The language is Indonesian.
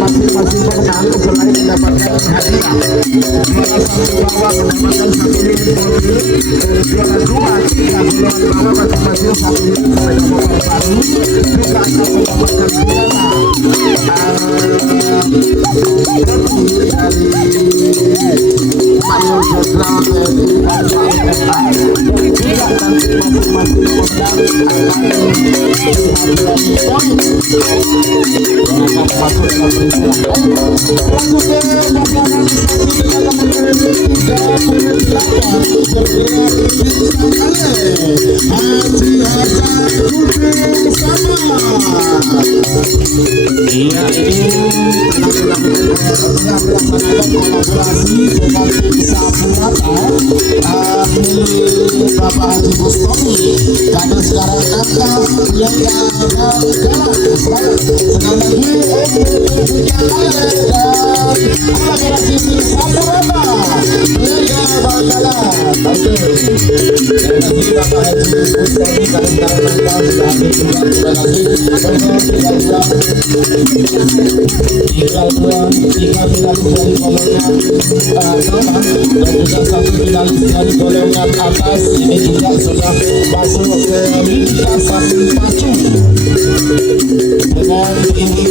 Masing-masing pemenang selain mendapatkan hadiah juara satu bawah mendapatkan 1 unit mobil, juara 2 3 golongan bawah masing-masing 1 unit sepeda motor baru, juga akan mendapatkan piala dari Mayor Jenderal TNI dan PMA, dan juga nanti masing-masing pemenang akan masuk dalam perhitungan. Lanjut ke pasangan organisasi dalam menit 38 bergerak Haji Hasan Kuping sama. Iya, ini melaksanakan kolaborasi dengan tim Saburata milik Bapak Haji Mustomi. Karena sekarang angka yang galak sekali lagi kolaborasi tim Saburata Lega Bangkalan. Oke, terima kasih Bapak Haji Mustomi. Karena sekarang angka sudah hampir keluar. Terima kasih. Tiga finalis dari golongan bawah dan juga 1 finalis dari golongan atas ini juga sudah masuk ke lintasan pacu dengan ini